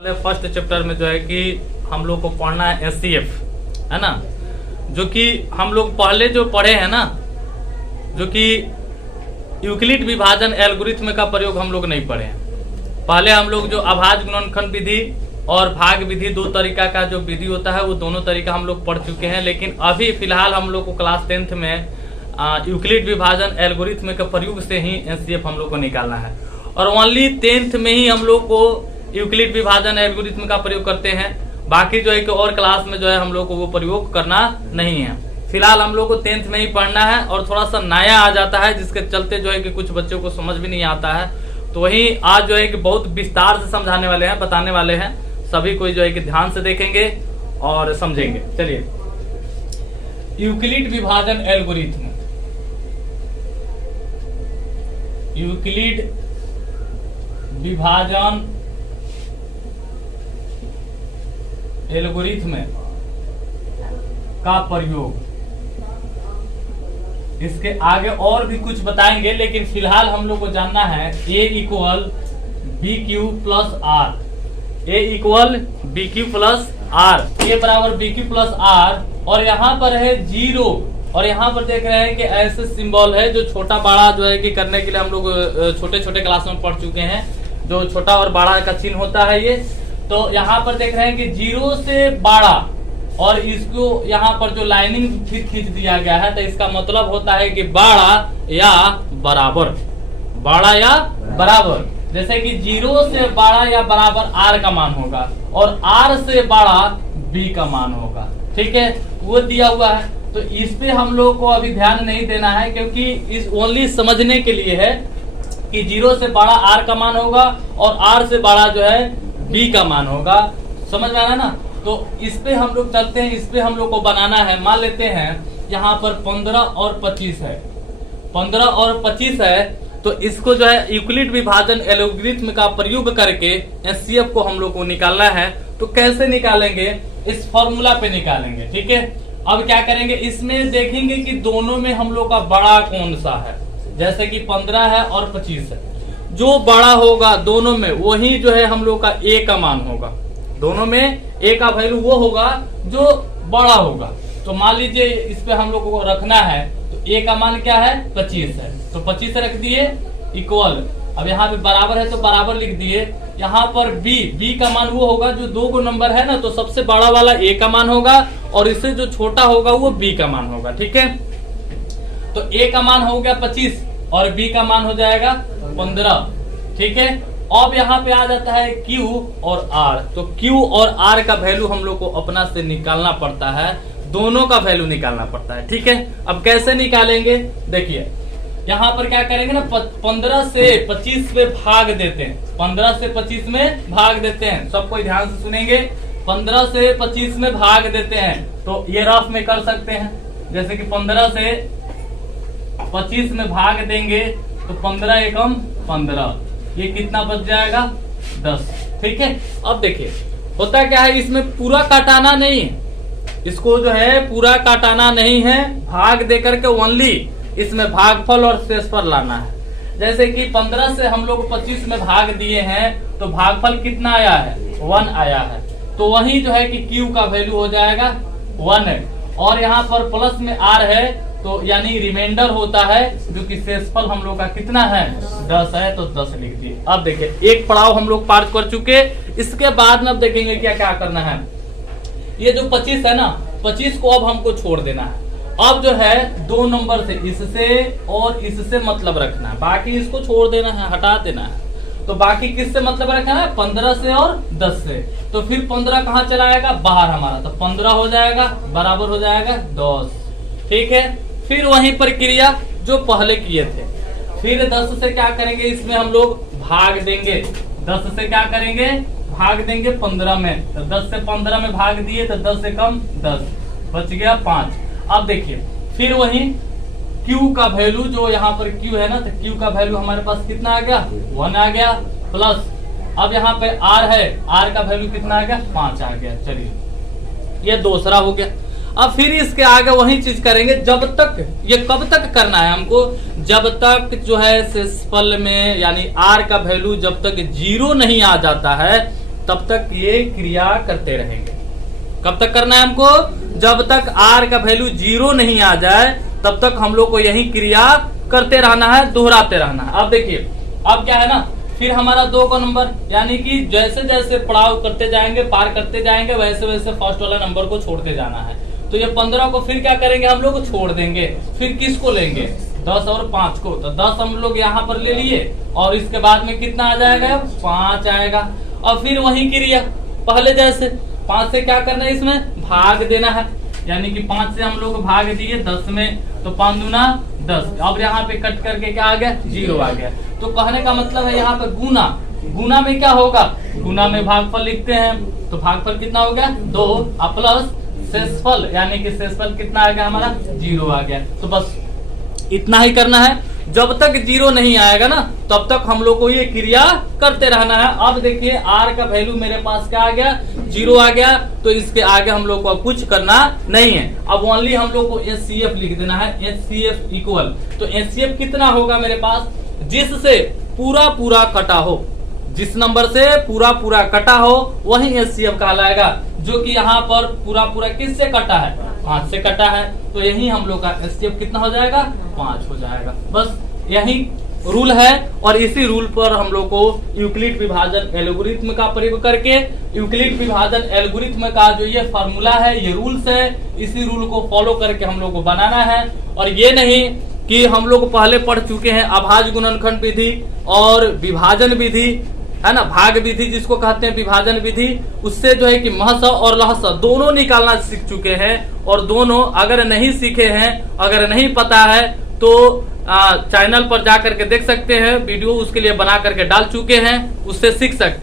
First chapter में जो है कि हम लोग को पढ़ना है एचसीएफ, है ना, जो कि हम लोग पहले जो पढ़े हैं ना, जो कि यूक्लिड विभाजन एल्गोरिथ्म का प्रयोग हम लोग नहीं पढ़े हैं। पहले हम लोग जो अभाज्य गुणनखंड विधि और भाग विधि, दो तरीका का जो विधि होता है वो दोनों तरीका हम लोग पढ़ चुके हैं। लेकिन अभी फिलहाल हम लोग को क्लास 10th में यूक्लिड विभाजन एल्गोरिथ्म के प्रयोग से ही एचसीएफ हम लोग को निकालना है, और ओनली 10th में ही हम लोग को यूक्लिड विभाजन एल्गोरिथ्म का प्रयोग करते हैं। बाकी जो है कि और क्लास में जो है हम लोग को वो प्रयोग करना नहीं है। फिलहाल हम लोग को 10th में ही पढ़ना है, और थोड़ा सा नया आ जाता है जिसके चलते जो है कि कुछ बच्चों को समझ भी नहीं आता है। तो वही आज जो है कि बहुत विस्तार से समझाने वाले हैं, बताने वाले हैं। सभी कोई जो है कि ध्यान से देखेंगे और समझेंगे। चलिए, यूक्लिड विभाजन एल्गोरिथ्म, यूक्लिड विभाजन एल्गोरिथ्म का प्रयोग, इसके आगे और भी कुछ बताएंगे, लेकिन फिलहाल हम लोग को जानना है A equal b q plus r, A equal b q plus r, A बराबर बी क्यू प्लस आर, और यहाँ पर है 0, और यहाँ पर देख रहे हैं कि ऐसे सिंबल है जो छोटा बड़ा जो है कि करने के लिए हम लोग छोटे छोटे क्लास में पढ़ चुके हैं, जो छोटा और बड़ा का चिन्ह होता है ये। तो यहाँ पर देख रहे हैं कि 0 से बड़ा, और इसको यहाँ पर जो लाइनिंग फिर खींच दिया गया है, तो इसका मतलब होता है कि बड़ा या बराबर, बड़ा या बराबर। जैसे कि 0 से बड़ा या बराबर आर का मान होगा, और आर से बड़ा बी का मान होगा। ठीक है, वो दिया हुआ है। तो इस पे हम लोग को अभी ध्यान नहीं देना है, क्योंकि इस ओनली समझने के लिए है कि 0 से बड़ा आर का मान होगा और आर से बड़ा जो है बी का मान होगा। समझ में आ रहा है ना? तो इस पे हम लोग चलते हैं, इस पे हम लोग को बनाना है। मान लेते हैं यहाँ पर 15 और 25 है, 15 और 25 है। तो इसको जो है यूक्लिड विभाजन एल्गोरिथ्म का प्रयोग करके एचसीएफ को हम लोग को निकालना है। तो कैसे निकालेंगे? इस फॉर्मूला पे निकालेंगे। ठीक है, अब क्या करेंगे, इसमें देखेंगे कि दोनों में हम लोग का बड़ा कौन सा है। जैसे कि 15 है और 25 है, जो बड़ा होगा दोनों में वही जो है हम लोग का ए का मान होगा। दोनों में ए का वैल्यू वो होगा जो बड़ा होगा। तो मान लीजिए इस पे हम लोग को रखना है, तो ए का मान क्या है? 25 है, तो 25 रख दिए इक्वल। अब यहाँ पे बराबर है तो बराबर लिख दिए। यहाँ पर बी का मान वो होगा जो 2 नंबर है ना, तो सबसे बड़ा वाला ए का मान होगा, और इससे जो छोटा होगा वो बी का मान होगा। ठीक है, तो ए का मान हो गया 25 और बी का मान हो जाएगा 15। ठीक है, अब यहाँ पे आ जाता है Q और R। तो Q और R का वैल्यू हम लोग को अपना से निकालना पड़ता है, दोनों का वैल्यू निकालना पड़ता है। ठीक है, अब कैसे निकालेंगे? देखिए यहाँ पर क्या करेंगे ना, 15 से 25 में भाग देते हैं, 15 से 25 में भाग देते हैं। सब कोई ध्यान से सुनेंगे। 15 से 25 में भाग देते हैं, तो ये रफ में कर सकते हैं। जैसे कि 15 से 25 में भाग देंगे तो 15 एकम 15, ये कितना बच जाएगा? 10। ठीक है, अब देखिए होता क्या है, इसमें पूरा काटाना नहीं है, इसको जो है पूरा काटाना नहीं है, भाग देकर के ओनली इसमें भागफल और शेषफल लाना है। जैसे कि 15 से हम लोग 25 में भाग दिए हैं, तो भागफल कितना आया है? 1 आया है। तो वही जो है कि Q का वैल्यू हो जाएगा 1 है, और यहाँ पर प्लस में R है, तो यानी रिमाइंडर होता है, जो कि शेषफल हम लोग का कितना है? 10 है, तो 10 लिख दिए। अब देखिए एक पड़ाव हम लोग पार कर चुके। इसके बाद में अब देखेंगे क्या क्या करना है। ये जो 25 है ना, 25 को अब हमको छोड़ देना है। अब जो है 2 नंबर से, इससे और इससे मतलब रखना है, बाकी इसको छोड़ देना है, हटा देना है। तो बाकी किससे मतलब रखना है? 15 से और 10 से। तो फिर 15 कहाँ चला आएगा? बाहर हमारा, तो 15 हो जाएगा, बराबर हो जाएगा 10। ठीक है, फिर वही प्रक्रिया जो पहले किए थे। फिर 10 से क्या करेंगे, इसमें हम लोग भाग देंगे। 10 से क्या करेंगे? भाग देंगे 15 में, तो 10 से 15 में भाग दिए तो 10 से कम 10, बच गया 5। अब देखिए फिर वही Q का वैल्यू, जो यहाँ पर Q है ना, तो Q का वैल्यू हमारे पास कितना आ गया? 1 आ गया, प्लस अब यहाँ पे R है, R का वैल्यू कितना आ गया? 5 आ गया। चलिए, ये दूसरा हो गया। अब फिर इसके आगे वही चीज करेंगे, जब तक, ये कब तक करना है हमको? जब तक जो है शेषफल में यानी R का वैल्यू जब तक 0 नहीं आ जाता है, तब तक ये क्रिया करते रहेंगे। कब तक करना है हमको? जब तक r का वैल्यू 0 नहीं आ जाए तब तक हम लोग को यही क्रिया करते रहना है, दोहराते रहना है। अब देखिए, अब क्या है ना, फिर हमारा 2 का नंबर, यानी कि जैसे जैसे पड़ाव करते जाएंगे, पार करते जाएंगे, वैसे वैसे फर्स्ट वाला नंबर को छोड़ते जाना है। तो ये 15 को फिर क्या करेंगे, हम लोग छोड़ देंगे। फिर किसको लेंगे? 10 और 5 को। तो 10 हम लोग यहाँ पर ले लिए और इसके बाद में कितना आ जाएगा? 5 आएगा। और फिर वही क्रिया पहले जैसे 5 से क्या करना है, इसमें भाग देना है, यानी कि 5 से हम लोग भाग दिए 10 में, तो 5 दूना 10। अब यहाँ पे कट करके क्या आ गया? 0 आ गया। तो कहने का मतलब है यहाँ पे गुना, गुना में क्या होगा? गुना में भागफल लिखते हैं, तो भागफल कितना हो गया? 2 प्लस शेषफल, यानी कि शेषफल कितना आ गया हमारा? 0 आ गया। तो बस इतना ही करना है। जब तक 0 नहीं आएगा ना तब तक हम लोग को ये क्रिया करते रहना है। अब देखिए r का वैल्यू मेरे पास क्या आ गया? 0 आ गया। तो इसके आगे हम लोग को अब कुछ करना नहीं है। अब ओनली हम लोग को HCF लिख देना है। HCF इक्वल, तो HCF कितना होगा मेरे पास? जिससे पूरा पूरा कटा हो, जिस नंबर से पूरा पूरा कटा हो वही HCF कहलाएगा। जो कि यहाँ पर पूरा पूरा किससे कटा है? 5 से कटा है। तो यही हम लोग का HCF कितना हो जाएगा? 5 हो जाएगा। बस यही रूल है और इसी रूल पर हम लोग को यूक्लिड विभाजन एल्गोरिथ्म का प्रयोग करके, यूक्लिड विभाजन एल्गोरिथ्म का जो ये फॉर्मूला है, ये रूल्स है, इसी रूल को फॉलो करके हम लोग को बनाना है। और ये नहीं कि हम लोग पहले पढ़ चुके हैं अभाज्य गुणनखंड विधि और विभाजन विधि, है ना, भाग विधि जिसको कहते हैं विभाजन विधि, उससे जो है कि महस और लहस दोनों निकालना सीख चुके हैं। और दोनों अगर नहीं सीखे हैं, अगर नहीं पता है तो चैनल पर जा करके देख सकते हैं, वीडियो उसके लिए बना करके डाल चुके हैं, उससे सीख सकते हैं।